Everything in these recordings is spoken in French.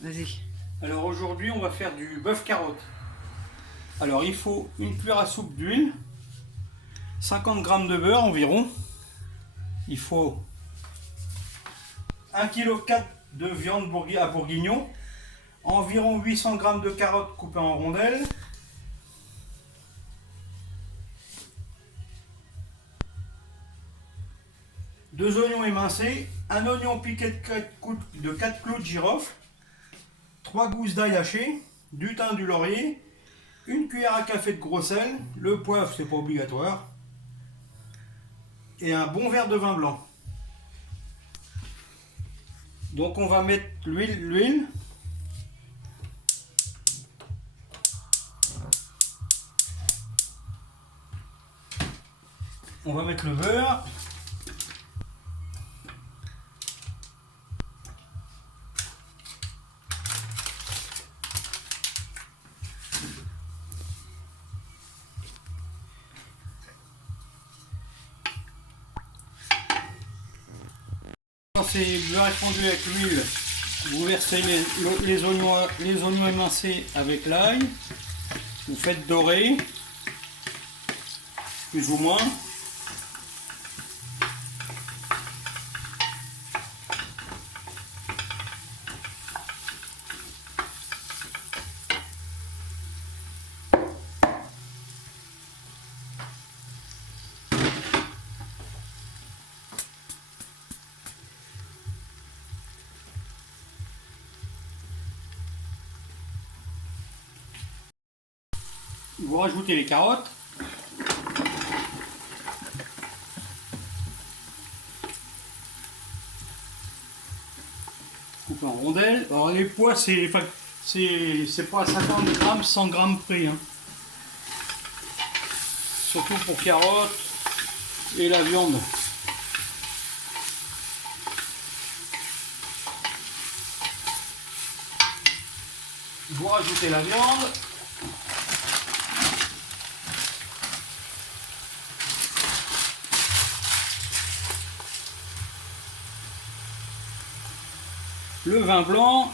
Vas-y. Alors aujourd'hui, on va faire du bœuf carotte. Alors il faut une cuillère à soupe d'huile, 50 g de beurre environ. Il faut 1,4 kg de viande à bourguignon, environ 800 g de carottes coupées en rondelles, deux oignons émincés, un oignon piqué de 4 clous de girofle, 3 gousses d'ail hachées, du thym, du laurier, une cuillère à café de gros sel, le poivre c'est pas obligatoire, et un bon verre de vin blanc. Donc on va mettre l'huile. On va mettre le beurre. Quand c'est beurre est fondu avec l'huile, vous versez les oignons émincés avec l'ail. Vous faites dorer, plus ou moins. Vous rajoutez les carottes. Coupez en rondelles. Alors les poids, c'est pas 50 g, 100 g près. Hein. Surtout pour carottes et la viande. Vous rajoutez la viande. Le vin blanc,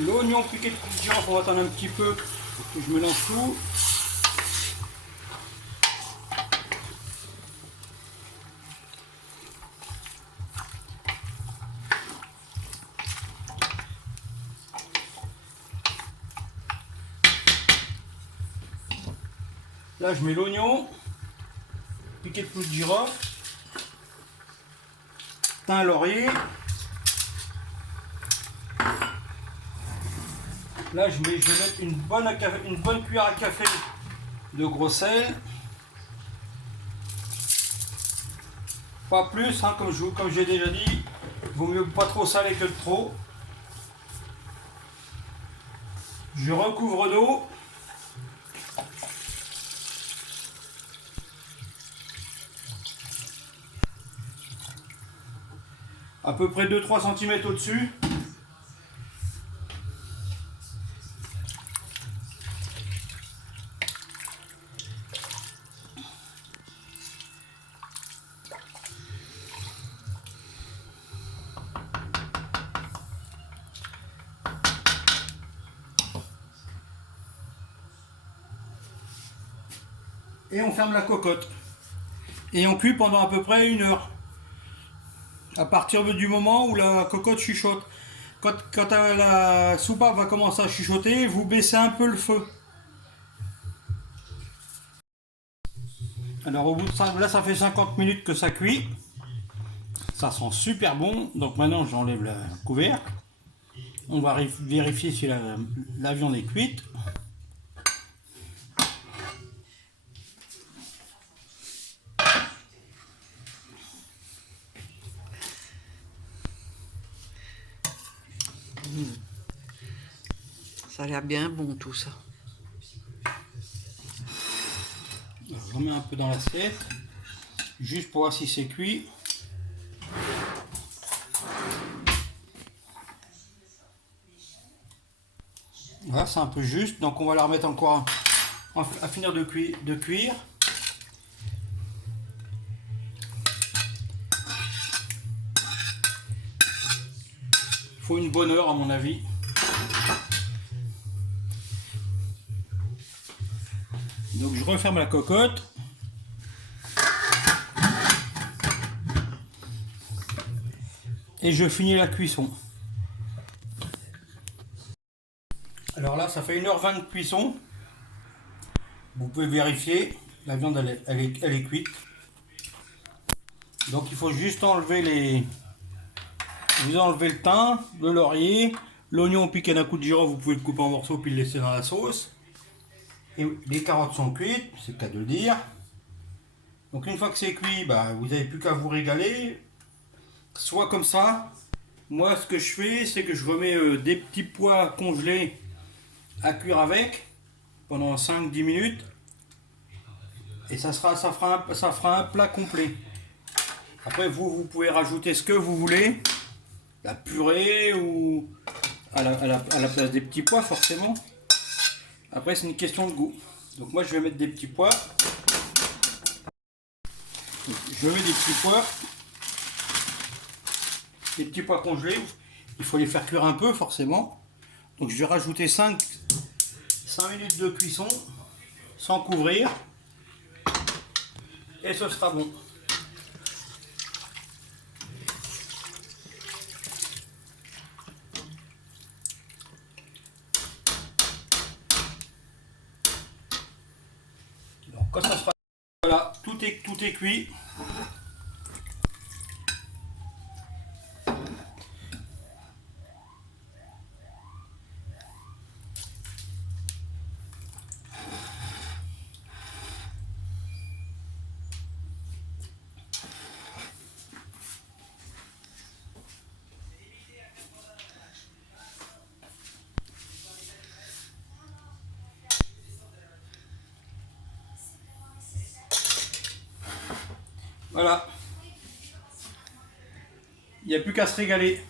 l'oignon piqué de clous de girofle, on va attendre un petit peu pour que je mélange tout. Là je mets l'oignon, piqué de clous de girofle, thym, laurier. Là je vais mettre une bonne cuillère à café de gros sel. Pas plus, hein, comme j'ai déjà dit, vaut mieux pas trop salé que trop. Je recouvre d'eau. À peu près 2-3 cm au-dessus. Et on ferme la cocotte. Et on cuit pendant à peu près 1 heure. À partir du moment où la cocotte chuchote. Quand la soupape va commencer à chuchoter, vous baissez un peu le feu. Alors au bout de ça, là ça fait 50 minutes que ça cuit. Ça sent super bon. Donc maintenant j'enlève le couvercle. On va vérifier si la viande est cuite. Ça a l'air bien bon tout ça. Je remets un peu dans l'assiette, juste pour voir si c'est cuit. Voilà, c'est un peu juste, donc on va la remettre encore à finir de cuire. faut une bonne heure à mon avis. Donc je referme la cocotte. Et je finis la cuisson. Alors là, ça fait 1h20 de cuisson. Vous pouvez vérifier. La viande, elle est cuite. Donc il faut juste enlever vous enlevez le thym, le laurier, l'oignon piqué d'un coup de girofle, vous pouvez le couper en morceaux puis le laisser dans la sauce. Et les carottes sont cuites, c'est le cas de le dire. Donc une fois que c'est cuit, bah, vous n'avez plus qu'à vous régaler. Soit comme ça. Moi ce que je fais, c'est que je remets des petits pois congelés à cuire avec pendant 5-10 minutes. Et ça fera un plat complet. Après vous pouvez rajouter ce que vous voulez. La purée ou à la place des petits pois forcément. Après c'est une question de goût. Donc moi je vais mettre des petits pois. Donc, je mets des petits pois congelés. Il faut les faire cuire un peu forcément. Donc je vais rajouter 5 minutes de cuisson sans couvrir. Et ce sera bon. Donc quand ça sera, voilà, tout est cuit. Voilà. Il n'y a plus qu'à se régaler.